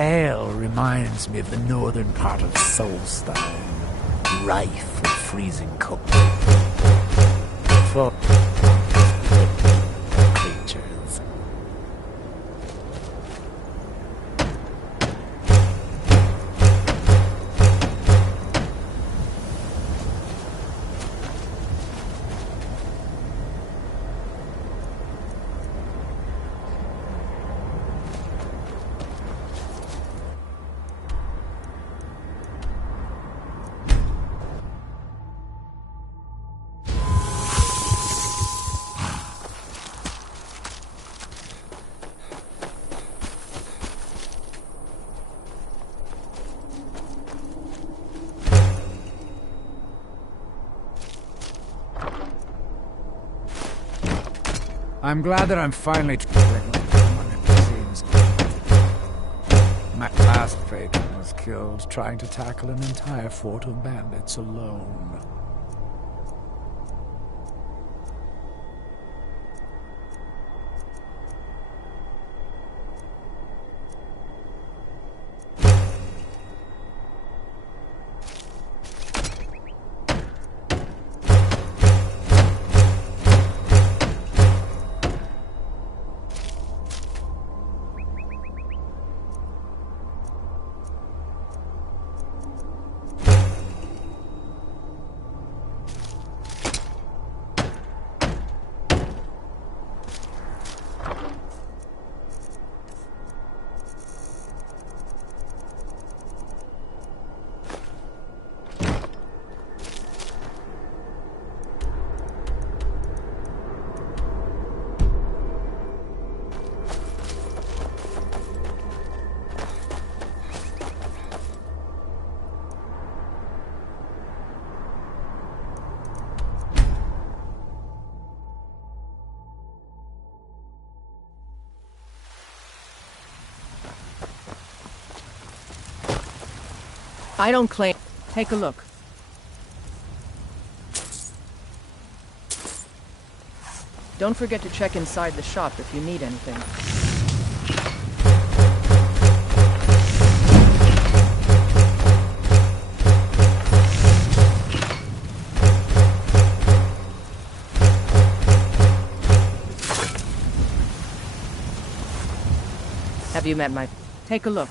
pale reminds me of the northern part of Solstein, rife with freezing cold. Full of creatures. I'm glad that I'm finally traveling with someone who seems. My last patron was killed trying to tackle an entire fort of bandits alone. I don't claim. Take a look. Don't forget to check inside the shop if you need anything. Have you met my... Take a look.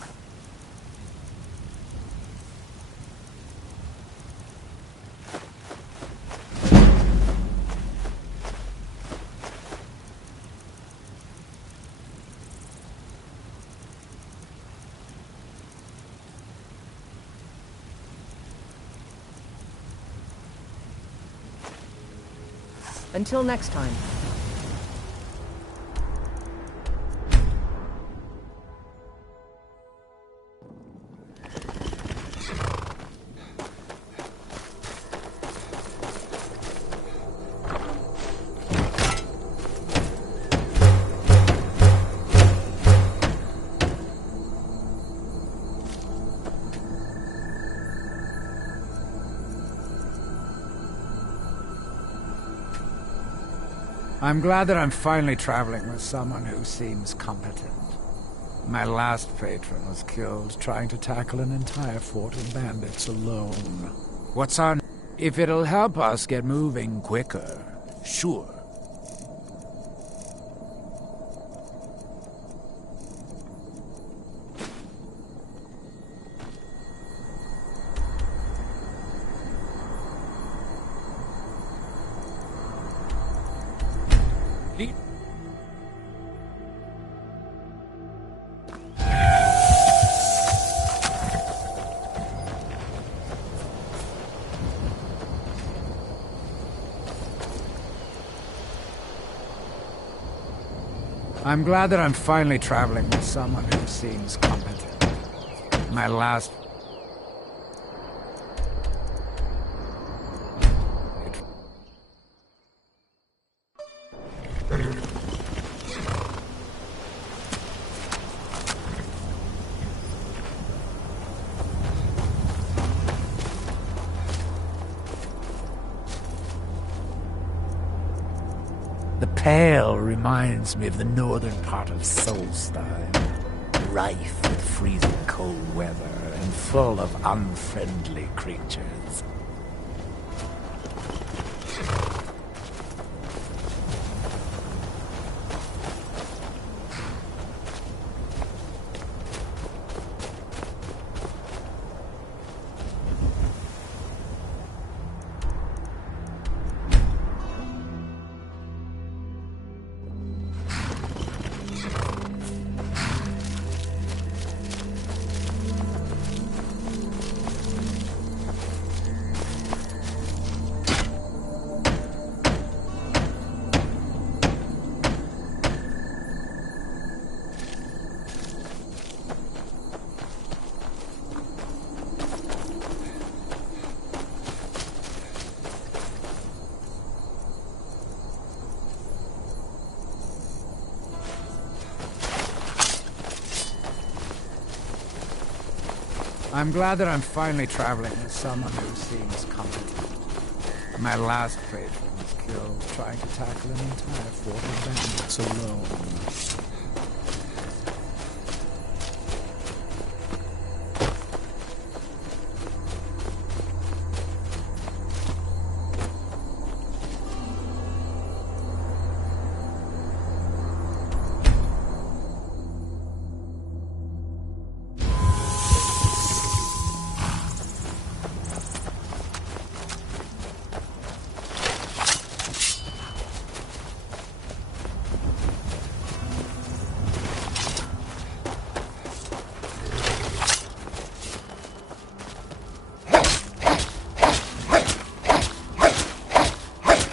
Until next time. I'm glad that I'm finally traveling with someone who seems competent. My last patron was killed trying to tackle an entire fort of bandits alone. What's on? If it'll help us get moving quicker, sure. I'm glad that I'm finally traveling with someone who seems competent. My last... The pale reminds me of the northern part of Solstein, rife with freezing cold weather and full of unfriendly creatures. I'm glad that I'm finally traveling with someone who seems competent. My last patron was killed trying to tackle an entire fort of bandits alone.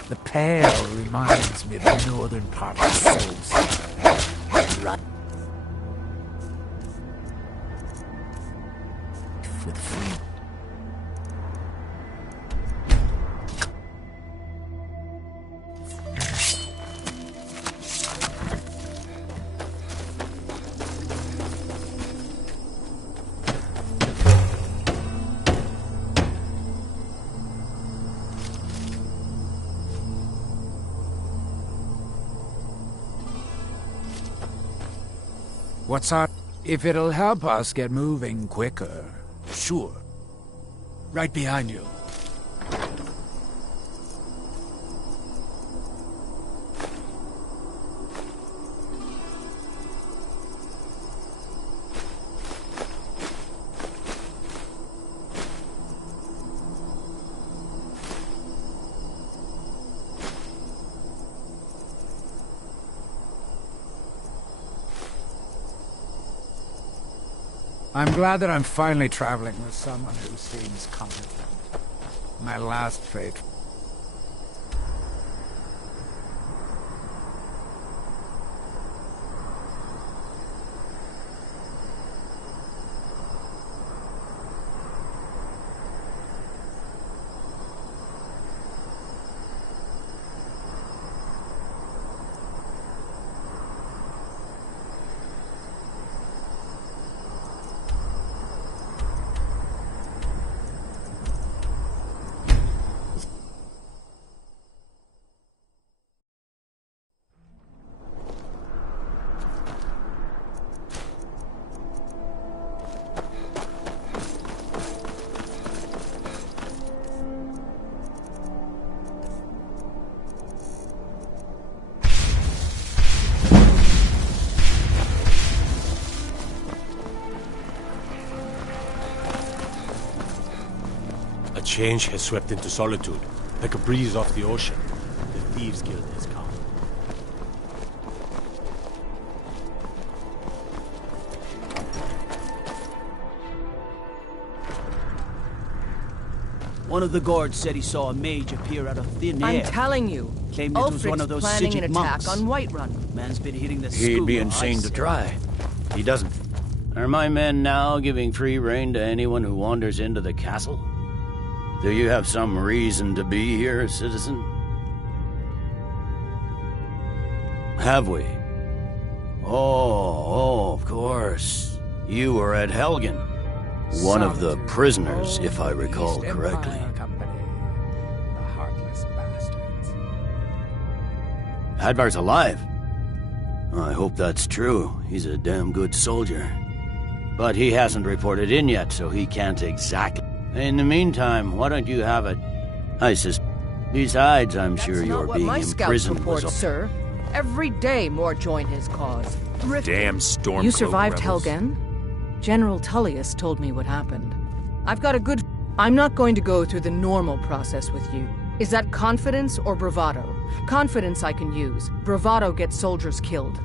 The pale reminds me of the northern part of Souls. Right. With free. What's our... If it'll help us get moving quicker, sure. Right behind you. I'm glad that I'm finally traveling with someone who seems competent. My last fate. Change has swept into Solitude, like a breeze off the ocean. The Thieves' Guild has come. One of the guards said he saw a mage appear out of thin air. I'm telling you, Claimed it was one of those planning Sigil an attack monks. on Whiterun. Man's been hitting the He'd be scuba, insane I to say. try. He doesn't. Are my men now giving free rein to anyone who wanders into the castle? Do you have some reason to be here, citizen? Have we? Oh, of course. You were at Helgen. One of the prisoners, if I recall correctly. The heartless bastards. Hadvar's alive. I hope that's true. He's a damn good soldier. But he hasn't reported in yet, so he can't exactly. In the meantime, why don't you have it? Besides, I'm sure That's you're not what being my scouts imprisoned. report, sir. Every day more join his cause. Damn Stormcloak You survived rebels. Helgen? General Tullius told me what happened. I've got a good... I'm not going to go through the normal process with you. Is that confidence or bravado? Confidence I can use. Bravado gets soldiers killed.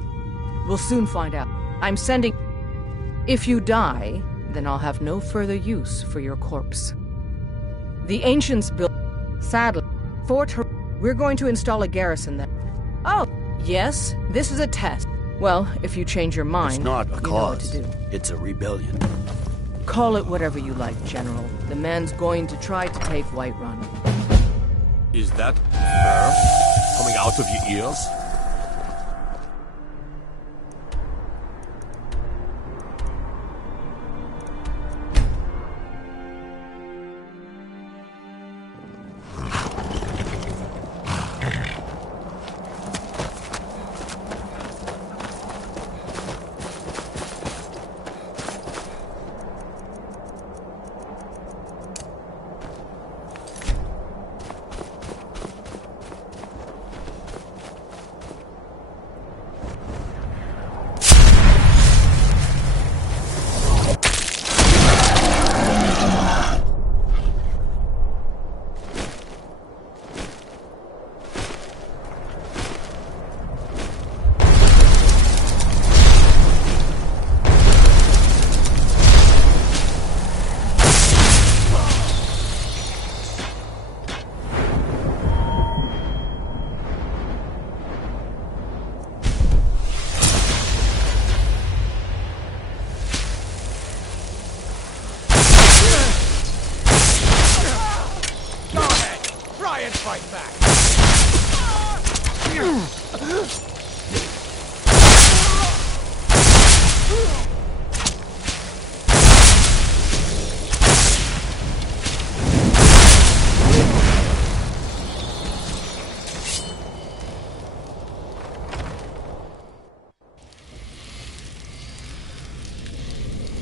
We'll soon find out. I'm sending... If you die, then I'll have no further use for your corpse. The Ancients built... Sadly, we're going to install a garrison there. Oh, yes, this is a test. Well, if you change your mind, It's not a you know what cause. to do. It's a rebellion. Call it whatever you like, General. The man's going to try to take Whiterun. Is that fur coming out of your ears?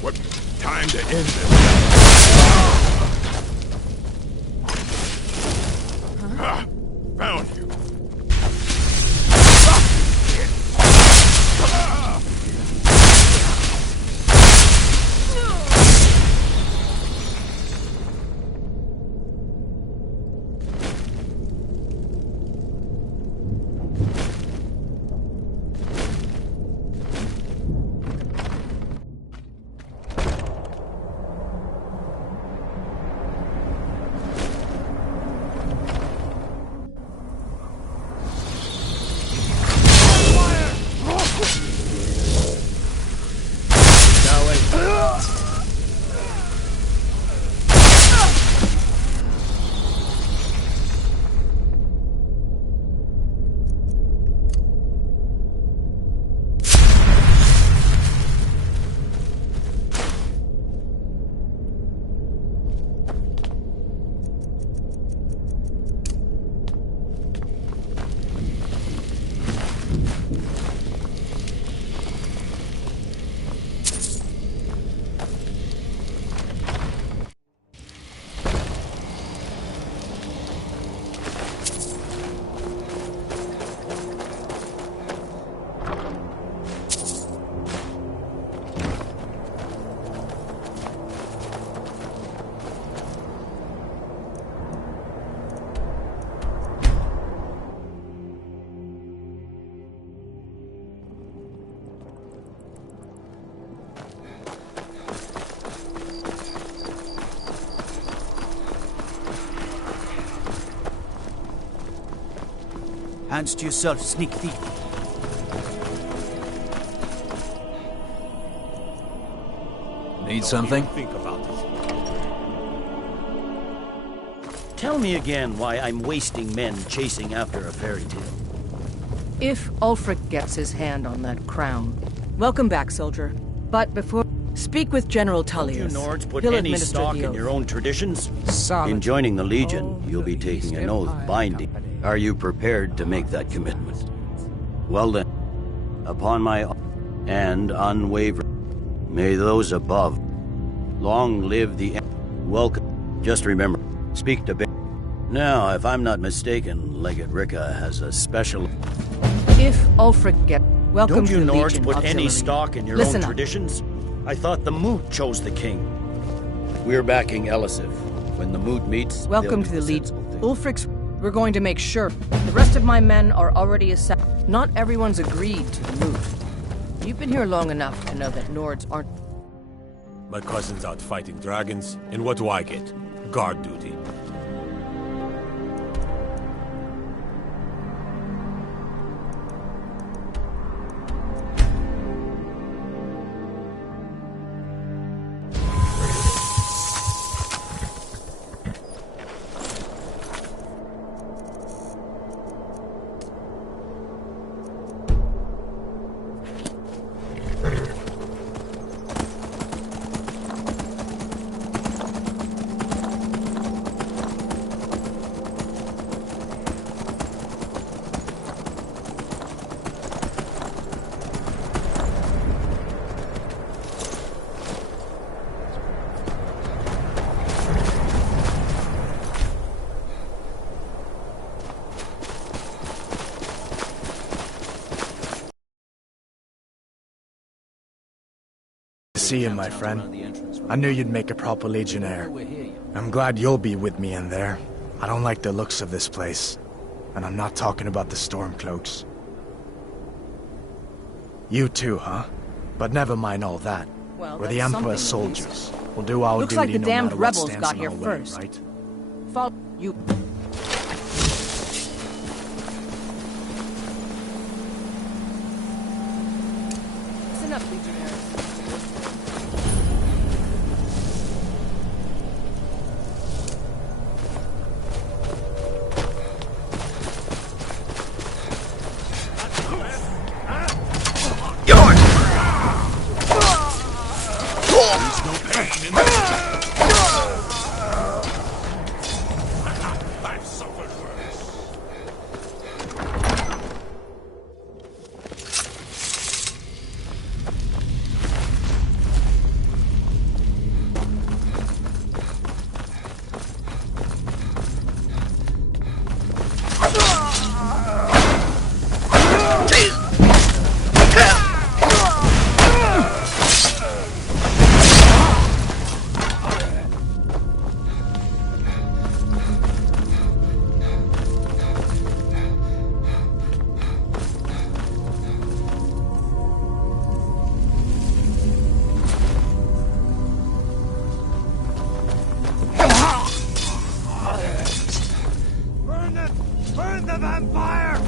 What time to end this? Ah, found you. Hands to yourself, sneak thief. Need something? Think about it. Tell me again why I'm wasting men chasing after a fairy tale. If Ulfric gets his hand on that crown. Welcome back, soldier. But before... Speak with General Don't you Tullius. Nords put He'll any administer stock the in oath. your own traditions? Solid. In joining the Legion, Oh, you'll be the taking East an oath Empire binding. Company. Are you prepared to make that commitment? Well then, upon my and unwavering, May those above long live the welcome. Just remember, speak to Now, if I'm not mistaken, Legate Ricca has a special... If Ulfric get... Welcome Don't to you the Nords Legion put any Auxiliary. stock in your Listen own up. traditions? I thought the Moot chose the king. We're backing Elisif. When the Moot meets, Welcome to the Legion. Ulfric's... We're going to make sure. The rest of my men are already assembled. Not everyone's agreed to the Moot. You've been here long enough to know that Nords aren't... My cousin's out fighting dragons, and what do I get? Guard duty. See you, my friend. I knew you'd make a proper legionnaire. I'm glad you'll be with me in there. I don't like the looks of this place. And I'm not talking about the Stormcloaks. You too, huh? But never mind all that. Well, We're the that's Emperor's something, soldiers. We'll do our Looks duty like the no damned matter what rebels stands got in here our way, first. right? Follow you. Listen up, Legionnaires. I've suffered worse. Burn the vampire!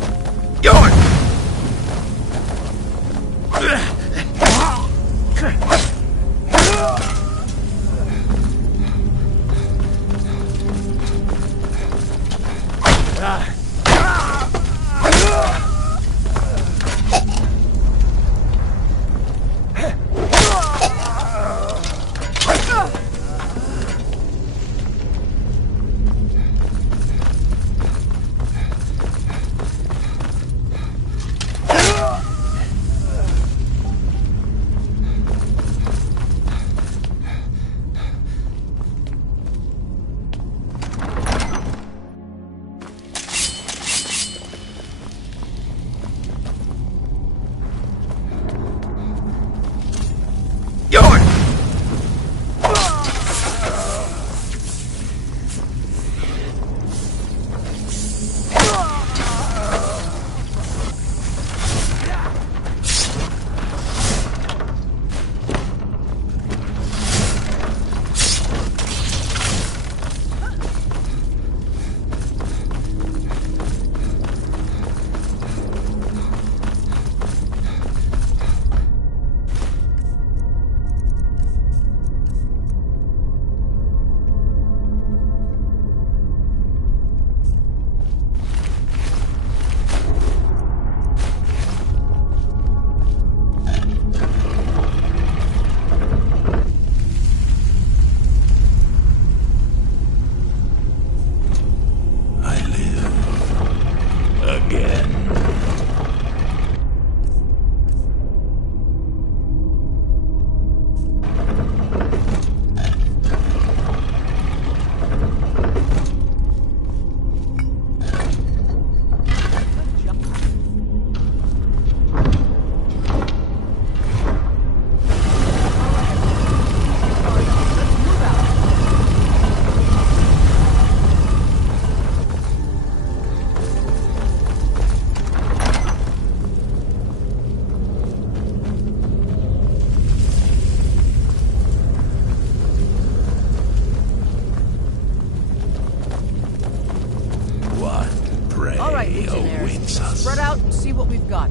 see what we've got.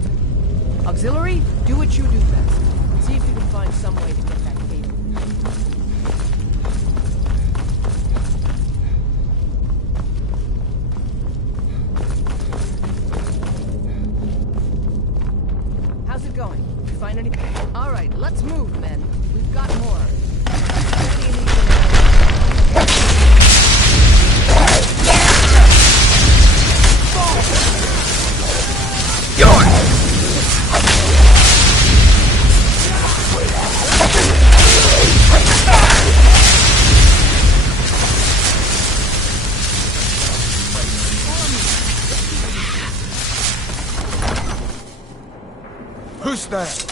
Auxiliary, do what you do best. See if you can find some way to get that cable. How's it going? You find anything? All right, let's move, men. We've got more. Who's that?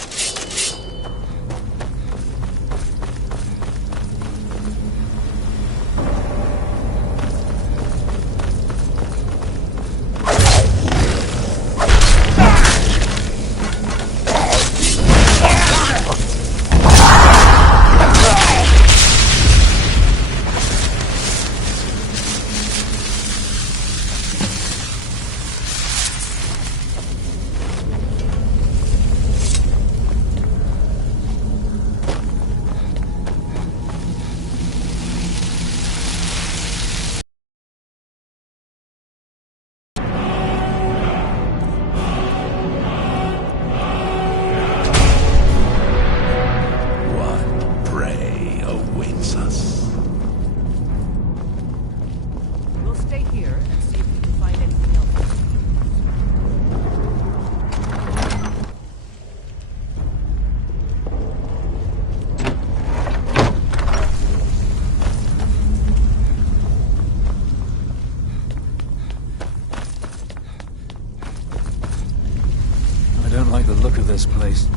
I don't like the look of this place.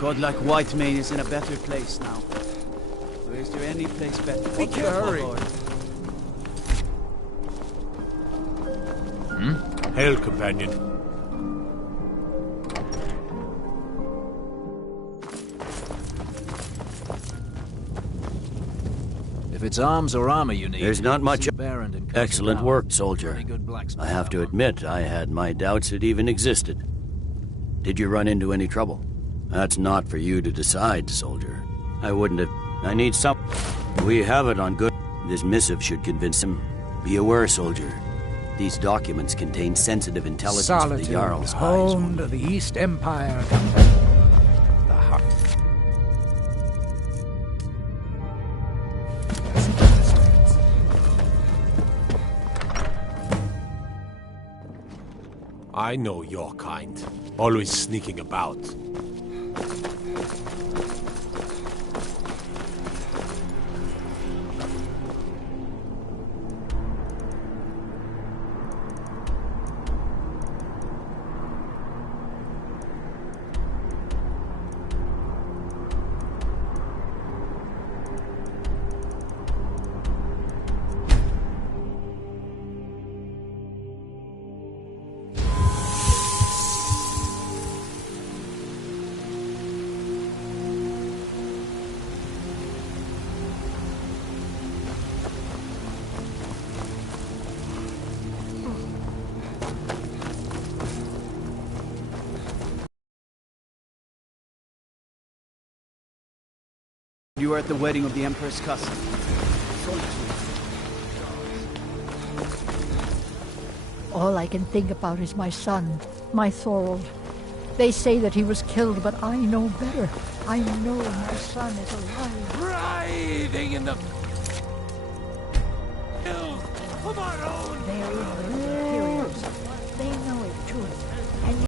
Godlike Whitemane is in a better place now. Or is there any place better? Be careful, Lord. Hail, companion. If it's arms or armor you need, There's not much. see Baron and cut Excellent it work, down. soldier. Very good blacksmith. I have to admit, I had my doubts it even existed. Did you run into any trouble? That's not for you to decide, soldier. I wouldn't have... I need some... We have it on good... This missive should convince him. Be aware, soldier. These documents contain sensitive intelligence for the Solitude, Jarl's eyes. home to the East Empire. The heart. I know your kind. Always sneaking about. You were at the wedding of the Emperor's cousin. All I can think about is my son, my Thorold. They say that he was killed, but I know better. I know my son is alive. Writhing in the hills of our own There